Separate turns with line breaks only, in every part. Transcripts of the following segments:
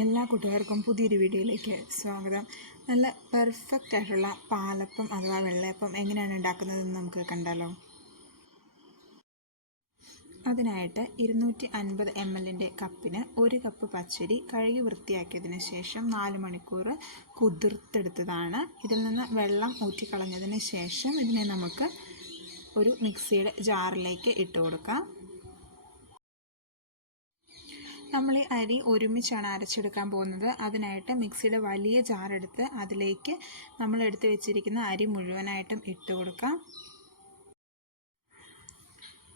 എല്ലാ കൂട്ടുകാർക്കും പുതിയൊരു വീഡിയോയിലേക്ക് സ്വാഗതം. നല്ല പെർഫെക്റ്റ് ആയിട്ടുള്ള പാലപ്പം അഥവാ വെള്ളയപ്പം എങ്ങനെയാണ് ഉണ്ടാക്കുന്നതെന്ന് നമുക്ക് കണ്ടാലോ? അതിനായിട്ട് ഇരുന്നൂറ്റി അൻപത് എം എല്ലിന്റെ കപ്പിന് ഒരു കപ്പ് പച്ചരി കഴുകി വൃത്തിയാക്കിയതിന് ശേഷം നാല് മണിക്കൂർ കുതിർത്തെടുത്തതാണ്. ഇതിൽ നിന്ന് വെള്ളം ഊറ്റിക്കളഞ്ഞതിന് ശേഷം ഇതിനെ നമുക്ക് ഒരു മിക്സിയുടെ ജാറിലേക്ക് ഇട്ട് കൊടുക്കാം. നമ്മൾ ഈ അരി ഒരുമിച്ചാണ് അരച്ചെടുക്കാൻ പോകുന്നത്. അതിനായിട്ട് മിക്സിയുടെ വലിയ ജാറെടുത്ത് അതിലേക്ക് നമ്മൾ എടുത്തു വെച്ചിരിക്കുന്ന അരി മുഴുവനായിട്ടും ഇട്ട് കൊടുക്കാം.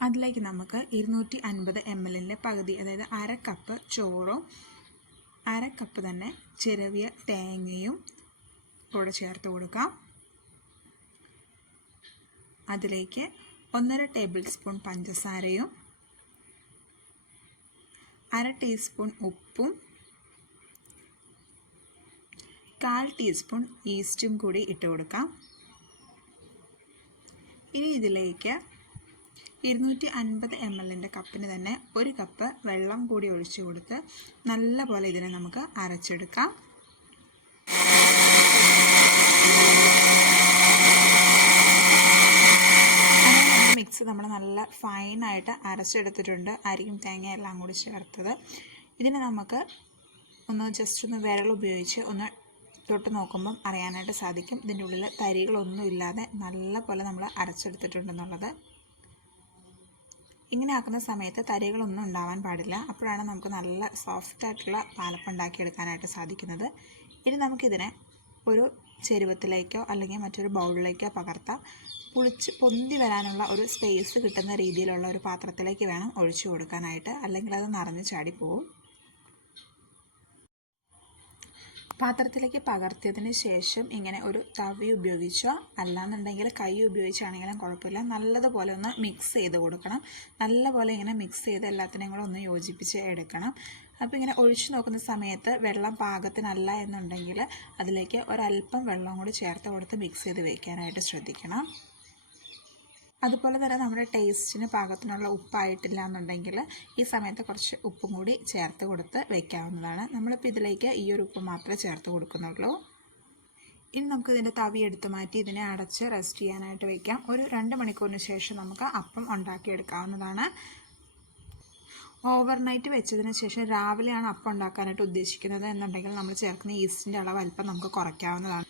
അതിലേക്ക് നമുക്ക് ഇരുന്നൂറ്റി അൻപത് എം എല്ലിന്റെ പകുതി അതായത് അര കപ്പ് ചോറും അര കപ്പ് തന്നെ ചിരവിയ തേങ്ങയും കൂടെ ചേർത്ത് കൊടുക്കാം. അതിലേക്ക് ഒന്നര ടേബിൾ സ്പൂൺ പഞ്ചസാരയും അര ടീസ്പൂൺ ഉപ്പും കാൽ ടീസ്പൂൺ ഈസ്റ്റും കൂടി ഇട്ട് കൊടുക്കാം. ഇനി ഇതിലേക്ക് ഇരുന്നൂറ്റി അൻപത് എം എല്ലിന്റെ കപ്പിന് തന്നെ ഒരു കപ്പ് വെള്ളം കൂടി ഒഴിച്ചു കൊടുത്ത് നല്ല പോലെ ഇതിനെ നമുക്ക് അരച്ചെടുക്കാം. മിക്സ് നമ്മൾ നല്ല ഫൈനായിട്ട് അരച്ചെടുത്തിട്ടുണ്ട്. അരിയും തേങ്ങയും എല്ലാം കൂടി ചേർത്തത്. ഇതിനെ നമുക്ക് ഒന്ന് ജസ്റ്റ് ഒന്ന് വിരൽ ഉപയോഗിച്ച് ഒന്ന് തൊട്ട് നോക്കുമ്പം അറിയാനായിട്ട് സാധിക്കും. ഇതിന്റെ ഉള്ളിൽ തരികളൊന്നും ഇല്ലാതെ നല്ല പോലെ നമ്മൾ അരച്ചെടുത്തിട്ടുണ്ടെന്നുള്ളത്. ഇങ്ങനെ ആക്കുന്ന സമയത്ത് തരികളൊന്നും ഉണ്ടാവാൻ പാടില്ല. അപ്പോഴാണ് നമുക്ക് നല്ല സോഫ്റ്റ് ആയിട്ടുള്ള പാലപ്പം എടുക്കാനായിട്ട് സാധിക്കുന്നത്. ഇനി നമുക്കിതിനെ ഒരു ചെരുവത്തിലേക്കോ അല്ലെങ്കിൽ മറ്റൊരു ബൗളിലേക്കോ പകർത്താം. പുളിച്ച് പൊന്തി വരാനുള്ള ഒരു സ്പേസ് കിട്ടുന്ന രീതിയിലുള്ള ഒരു പാത്രത്തിലേക്ക് വേണം ഒഴിച്ചു കൊടുക്കാനായിട്ട്. അല്ലെങ്കിൽ അത് നിറഞ്ഞ് ചാടിപ്പോവും. പാത്രത്തിലേക്ക് പകർത്തിയതിന് ശേഷം ഇങ്ങനെ ഒരു തവി ഉപയോഗിച്ചോ അല്ലാന്നുണ്ടെങ്കിൽ കൈ ഉപയോഗിച്ചാണെങ്കിലും കുഴപ്പമില്ല. നല്ലതുപോലെ ഒന്ന് മിക്സ് ചെയ്ത് കൊടുക്കണം. നല്ലപോലെ ഇങ്ങനെ മിക്സ് ചെയ്ത് എല്ലാത്തിനെയും കൂടെ ഒന്ന് യോജിപ്പിച്ച് എടുക്കണം. അപ്പോൾ ഇങ്ങനെ ഒഴിച്ചു നോക്കുന്ന സമയത്ത് വെള്ളം പാകത്തിനല്ല എന്നുണ്ടെങ്കിൽ അതിലേക്ക് ഒരല്പം വെള്ളം കൂടി ചേർത്ത് കൊടുത്ത് മിക്സ് ചെയ്ത് വയ്ക്കാനായിട്ട് ശ്രദ്ധിക്കണം. അതുപോലെ തന്നെ നമ്മുടെ ടേസ്റ്റിന് പാകത്തിനുള്ള ഉപ്പായിട്ടില്ല എന്നുണ്ടെങ്കിൽ ഈ സമയത്ത് കുറച്ച് ഉപ്പും കൂടി ചേർത്ത് കൊടുത്ത് വെക്കാവുന്നതാണ്. നമ്മളിപ്പോൾ ഇതിലേക്ക് ഈ ഒരു ഉപ്പ് മാത്രമേ ചേർത്ത് കൊടുക്കുന്നുള്ളൂ. ഇനി നമുക്ക് ഇതിന്റെ തവി എടുത്ത് മാറ്റി ഇതിനെ അടച്ച് റെസ്റ്റ് ചെയ്യാനായിട്ട് വയ്ക്കാം ഒരു രണ്ട് മണിക്കൂറിന് ശേഷം നമുക്ക് അപ്പം ഉണ്ടാക്കിയെടുക്കാവുന്നതാണ്. ഓവർനൈറ്റ് വെച്ചതിന് ശേഷം രാവിലെയാണ് അപ്പം ഉണ്ടാക്കാനായിട്ട് ഉദ്ദേശിക്കുന്നത് എന്നുണ്ടെങ്കിൽ നമ്മൾ ചേർക്കുന്ന ഈസ്റ്റിന്റെ അളവ് അല്പം നമുക്ക് കുറയ്ക്കാവുന്നതാണ്.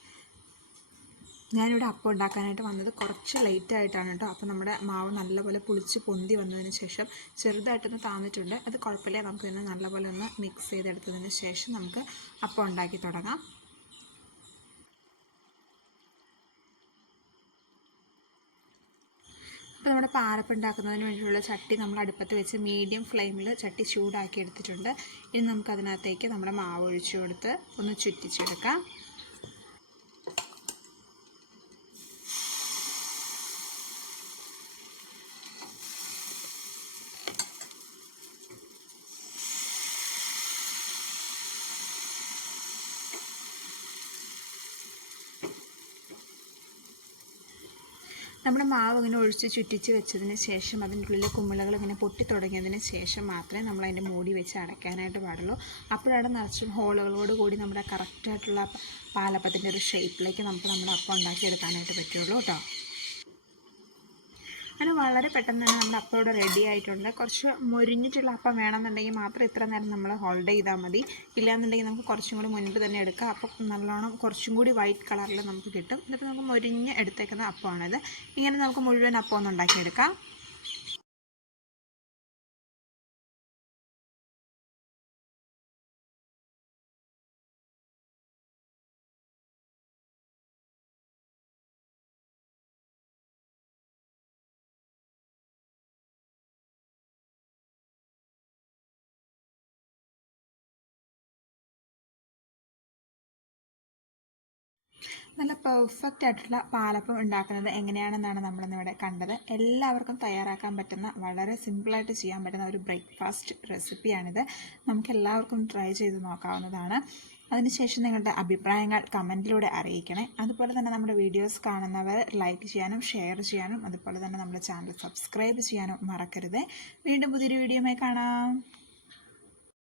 ഞാനിവിടെ അപ്പം ഉണ്ടാക്കാനായിട്ട് വന്നത് കുറച്ച് ലേറ്റ് ആയിട്ടാണ് കേട്ടോ. അപ്പോൾ നമ്മുടെ മാവ് നല്ലപോലെ പുളിച്ച് പൊന്തി വന്നതിന് ശേഷം ചെറുതായിട്ടൊന്ന് താന്നിട്ടുണ്ട്. അത് കുഴപ്പമില്ല. നമുക്ക് ഇന്ന് നല്ലപോലെ ഒന്ന് മിക്സ് ചെയ്തെടുത്തതിന് ശേഷം നമുക്ക് അപ്പം ഉണ്ടാക്കി തുടങ്ങാം. അപ്പോൾ നമ്മുടെ പാലപ്പം ഉണ്ടാക്കുന്നതിന് വേണ്ടിയുള്ള ചട്ടി നമ്മൾ അടുപ്പത്ത് വെച്ച് മീഡിയം ഫ്ലെയിമിൽ ചട്ടി ചൂടാക്കി എടുത്തിട്ടുണ്ട്. ഇനി നമുക്കതിനകത്തേക്ക് നമ്മുടെ മാവ് ഒഴിച്ചു കൊടുത്ത് ഒന്ന് ചുറ്റിച്ചെടുക്കാം. നമ്മുടെ മാവ് ഇങ്ങനെ ഒഴിച്ച് ചുറ്റിച്ച് വെച്ചതിന് ശേഷം അതിന്റെ ഉള്ളിലെ കുമിളകൾ ഇങ്ങനെ പൊട്ടി തുടങ്ങിയതിന് ശേഷം മാത്രമേ നമ്മൾ അതിന്റെ മൂടി വെച്ച് അടയ്ക്കാനായിട്ട് പാടുള്ളൂ. അപ്പോഴാണ് നിറച്ചും ഹോളുകളോട് കൂടി നമ്മുടെ കറക്റ്റായിട്ടുള്ള പാലപ്പത്തിന്റെ ഒരു ഷേപ്പിലേക്ക് നമുക്ക് നമ്മുടെ അപ്പം ഉണ്ടാക്കിയെടുക്കാനായിട്ട് പറ്റുള്ളൂ കേട്ടോ. അങ്ങനെ വളരെ പെട്ടെന്ന് തന്നെ നമ്മുടെ അപ്പം ഇവിടെ റെഡി ആയിട്ടുണ്ട്. കുറച്ച് മൊരിഞ്ഞിട്ടുള്ള അപ്പം വേണമെന്നുണ്ടെങ്കിൽ മാത്രം ഇത്ര നേരം നമ്മൾ ഹോൾഡ് ചെയ്താൽ മതി. ഇല്ലാന്നുണ്ടെങ്കിൽ നമുക്ക് കുറച്ചും കൂടി മുൻപ് തന്നെ എടുക്കാം. അപ്പം നല്ലോണം കുറച്ചും കൂടി വൈറ്റ് കളറിൽ നമുക്ക് കിട്ടും. എന്നിട്ട് നമുക്ക് മൊരിഞ്ഞ് എടുത്തേക്കുന്ന അപ്പമാണിത്. ഇങ്ങനെ നമുക്ക് മുഴുവൻ അപ്പം ഒന്ന് ഉണ്ടാക്കിയെടുക്കാം നല്ല പെർഫെക്റ്റ് ആയിട്ടുള്ള പാലപ്പം ഉണ്ടാക്കുന്നത് എങ്ങനെയാണെന്നാണ് നമ്മളിന്നിവിടെ കണ്ടത്. എല്ലാവർക്കും തയ്യാറാക്കാൻ പറ്റുന്ന വളരെ സിമ്പിളായിട്ട് ചെയ്യാൻ പറ്റുന്ന ഒരു ബ്രേക്ക്ഫാസ്റ്റ് റെസിപ്പിയാണിത് നമുക്ക് എല്ലാവർക്കും ട്രൈ ചെയ്ത് നോക്കാവുന്നതാണ്. അതിനുശേഷം നിങ്ങളുടെ അഭിപ്രായങ്ങൾ കമന്റിലൂടെ അറിയിക്കണേ. അതുപോലെ തന്നെ നമ്മുടെ വീഡിയോസ് കാണുന്നവർ ലൈക്ക് ചെയ്യാനും ഷെയർ ചെയ്യാനും അതുപോലെ തന്നെ നമ്മുടെ ചാനൽ സബ്സ്ക്രൈബ് ചെയ്യാനും മറക്കരുത്. വീണ്ടും പുതിയൊരു വീഡിയോയുമായി കാണാം.